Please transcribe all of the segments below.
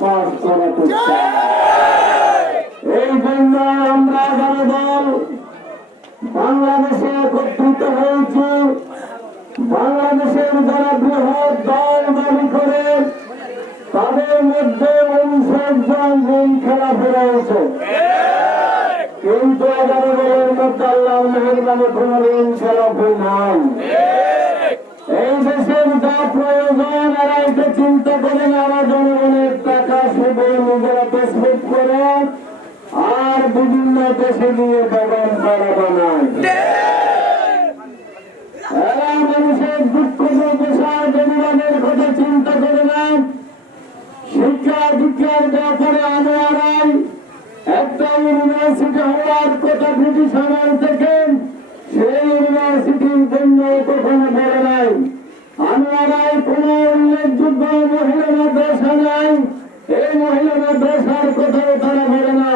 Pass করাতে চাই। এই জন্য আমরা যারা দল বাংলাদেশে একত্রিত হয়েছি, বাংলাদেশের যারা বৃহৎ দল দাবি করে তাদের মধ্যে 59 জন ঋণ খেলাপি রয়েছে, কিন্তু 11 দলের মধ্যে আল্লাহ মেহেরবানি কোন ঋণ খেলাপি নাই। এই দেশের যা প্রয়োজন এরা এটা চিন্তা করে না, আমার জনগণের টাকা শুধু নিজেরা প্রস্তুত করে আর বিভিন্ন দেশে গিয়ে বাগান করা বানায়। এরা মানুষের দুঃখ দুর্দশা জনগণের কথা চিন্তা করে না। শিক্ষা দীক্ষার ব্যাপারে আনোয়ারাই একটা ইউনিভার্সিটি হওয়ার কথা ব্রিটিশ আমল থেকে, সেই ইউনিভার্সিটির জন্য কখনো বলে নাই। আনোয়ারাই কোন উল্লেখযোগ্য মহিলা মাদ্রাসা নাই, এই মহিলা মাদ্রাসার কথাও তারা বলে না।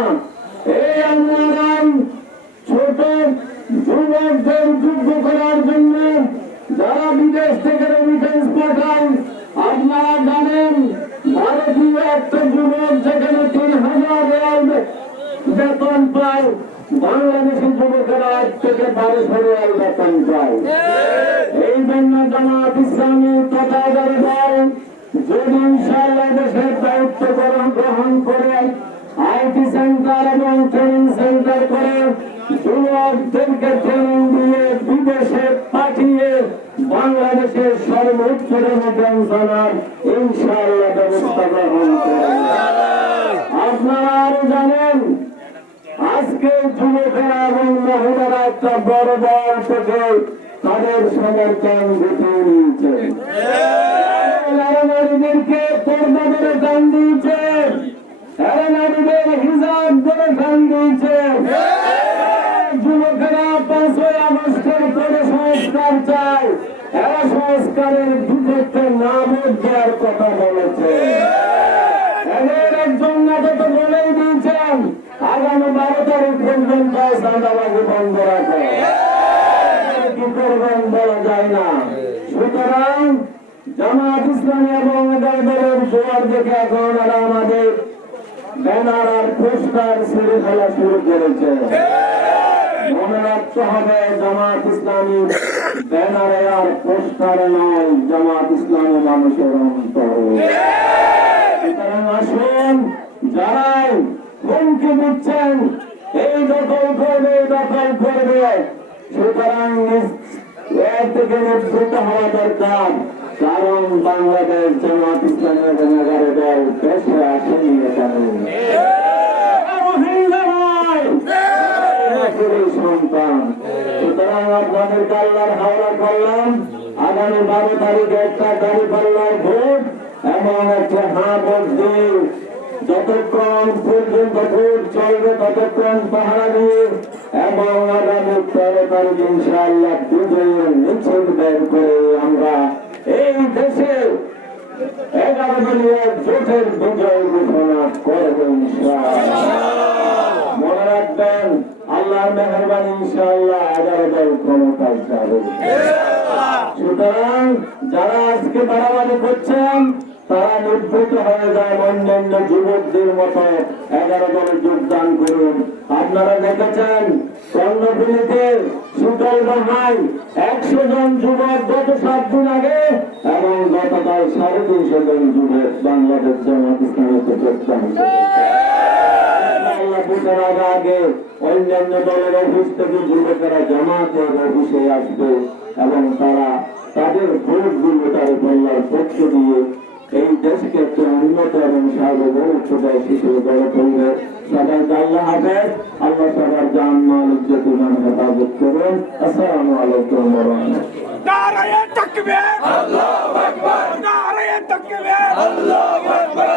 এই আনোয়ারাই ছোট যুবকদের যোগ্য করার জন্য যারা বিদেশ থেকে রেমিটেন্স পাঠান, আপনারা জানেন ভারতীয় একটা যুবক যেখানে 3000 বেতন পায়, বাংলাদেশের যুবকেরা 1 থেকে 1200 বেতন পায়। এই জন্য জামাত ইসলামী তথা দল যদি ইনশাআল্লাহ দেশের দায়িত্ব গ্রহণ করে আইটি সেন্টার এবং ট্রেনিং সেন্টার করে যুবকদেরকে ট্রেনিং দিয়ে বিদেশে পাঠিয়ে বাংলাদেশের সর্বোচ্চ রেমিটেন্স আনার ইনশাআল্লাহ ব্যবস্থা গ্রহণ করে। আপনারা আরো জানেন আজকে যুবকেরা এবং মহিলারা একটা বড় দল থেকে তাদের সমর্থন গুটিয়ে নিয়েছে, নারীদেরকে পর্দা করে টান দিয়েছে, এরা নারীদের হিজাব করে টান দিয়েছে। যুবকেরা 5ই আগস্টের পরে সংস্কার চায়, এরা সংস্কারের বিপক্ষে নাম দেওয়ার কথা বলেছে। এদের একজন নেতা তো বলেই দিয়েছেন আগামী 12 তারিখ পর্যন্ত চাঁদাবাজি বন্ধ রাখে। কি করবেন বলা যায় না। সুতরাং জামাত ইসলামী এবং দলের জোয়ার দেখে এখন এরা আমাদের ব্যানার আর পোস্টার ছেড়ে ফেলা শুরু করেছে। মনে রাখতে হবে জামাত ইসলামী ব্যানারে আর পোস্টারে নয়, জামাত ইসলামী মানুষের অন্তর। সুতরাং আসুন যারাই হুমকি দিচ্ছেন এই দখল করবে দখল করবে, সুতরাং এর থেকে নিবৃত হওয়া দরকার। কারণ বাংলাদেশ জামাত ইসলামের 11 দল দেশে আসেনি এখানে সন্তান। সুতরাং আপনাদের কাল্লার হাওড়া করলাম আগামী 12 তারিখে একটা গাড়ি পাল্লার ভোট এবং একটা হাঁ ভোট দিয়ে যতক্ষণ পর্যন্ত ভোট চলবে ততক্ষণ পাহারা দিয়ে এবং আগামী 13 তারিখ ইনশাআল্লাহ বিজয়ের মিছিল বের করে আমরা এই দেশে 11 দলীয় জোটের বিজয় ঘোষণা করব ইনশাআল্লাহ। মনে রাখবেন আল্লাহর মেহেরবানি ইনশাআল্লাহ 11 দল ক্ষমতায় যাবে। সুতরাং যারা আজকে বাড়াবাড়ি করছেন তারা নিবৃত হয়ে যায়, অন্যান্য যুবকদের মতো 11 দলে যোগদান করুন। আপনারা দেখেছেন কর্ণফুলীতে শীতল বাহাই 100 জন যুবক গত 7 দিন আগে এবং গতকাল 350 জন যুবক বাংলাদেশ জামাত ইসলামীতে যোগদান ভোটের আগে অন্যান্য দলের অফিস থেকে যুবকেরা জামাতের অফিসে আসবে এবং তারা তাদের ভোটগুলো তার বল্লার পক্ষ দিয়ে এই দেশকে একটি উন্নত এবং সার্বভৌমত্ব দেশ হিসেবে গড়ে তুলবে। সবাইকে আল্লাহ হাফেজ। আল্লাহ সবার জান মাল ইজ্জত ইমান হেফাজত করুন। আসসালামু আলাইকুম ওয়া রাহমাতুল্লাহ। নারায়ে তাকবীর, আল্লাহু আকবার। নারায়ে তাকবীর, আল্লাহু আকবার।